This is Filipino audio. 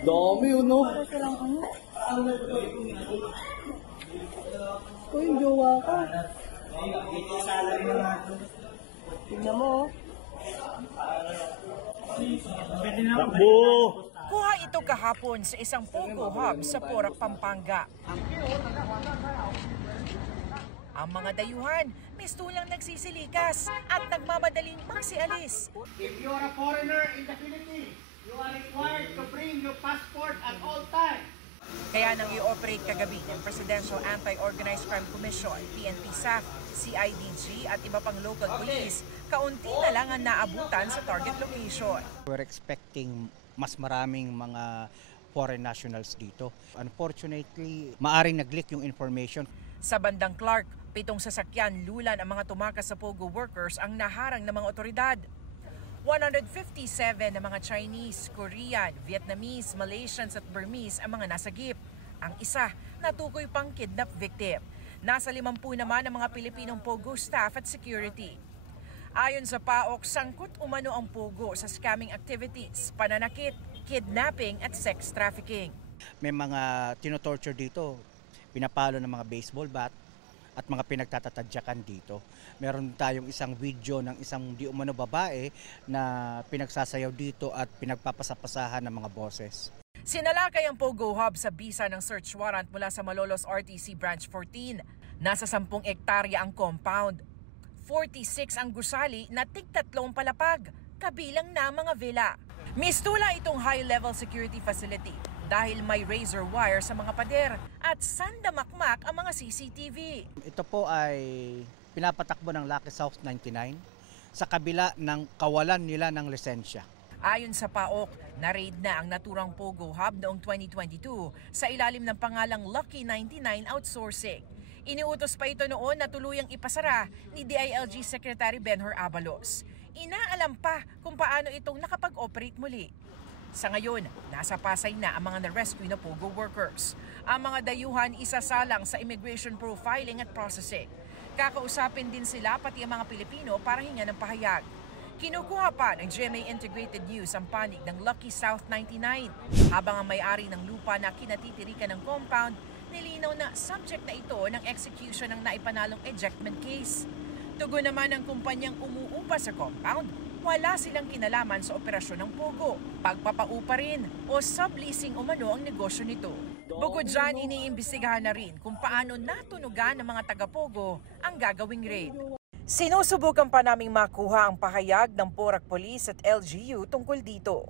Dami yun, no? Para silang ano? Uy, yung jowa ko. Tignan mo, oh. Takbo! Kuha ito kahapon sa isang Pogo Hub sa Porac, Pampanga. Ang mga dayuhan, mistulang nagsisilikas at nagmamadaling magsialis. If you are a foreigner in the Philippines, you are required to bring your passport at all times. Kaya nang i-operate kagabi ng Presidential Anti-Organized Crime Commission, PNP SAF, CIDG at iba pang local police, kaunti na lang ang naabutan sa target location. We're expecting mas maraming mga foreign nationals dito. Unfortunately, maaring nag-leak yung information. Sa bandang Clark, 7 sasakyan lulan ang mga tumakas sa Pogo workers ang naharang ng mga otoridad. 157 na mga Chinese, Korean, Vietnamese, Malaysians at Burmese ang mga nasagip. Ang isa, natukoy pang kidnap victim. Nasa 50 naman ang mga Pilipinong Pogo staff at security. Ayon sa PAOK, sangkot umano ang Pogo sa scamming activities, pananakit, kidnapping at sex trafficking. May mga tinotorture dito, pinapalo ng mga baseball bat at mga pinagtatatadyakan dito. Meron tayong isang video ng isang di umano babae na pinagsasayaw dito at pinagpapasapasahan ng mga boses. Sinalakay ang Pogo Hub sa bisa ng search warrant mula sa Malolos RTC Branch 14. Nasa 10 hektarya ang compound. 46 ang gusali na tig-3 palapag, kabilang na mga villa. Mistula itong high-level security facility dahil may razor wire sa mga pader at sandamakmak ang mga CCTV. Ito po ay pinapatakbo ng Lucky South 99 sa kabila ng kawalan nila ng lisensya. Ayon sa PAOK, na-raid na ang naturang Pogo Hub noong 2022 sa ilalim ng pangalang Lucky 99 Outsourcing. Iniutos pa ito noon na tuluyang ipasara ni DILG Secretary Benhur Abalos. Inaalam pa kung paano itong nakapag-operate muli. Sa ngayon, nasa Pasay na ang mga na-rescue na Pogo workers. Ang mga dayuhan isasalang sa immigration profiling at processing. Kakausapin din sila pati ang mga Pilipino para hingan ng pahayag. Kinukuha pa ng GMA Integrated News ang panig ng Lucky South 99. Habang ang may-ari ng lupa na kinatitirikan ng compound, nilinaw na subject na ito ng execution ng naipanalong ejectment case. Tugon naman ng kumpanyang umuupa sa compound, wala silang kinalaman sa operasyon ng Pogo, pagpapaupa rin o subleasing umano ang negosyo nito. Bukod dyan, iniimbestigahan na rin kung paano natunugan ng mga taga-Pogo ang gagawing raid. Sinusubukan pa naming makuha ang pahayag ng Porac Police at LGU tungkol dito.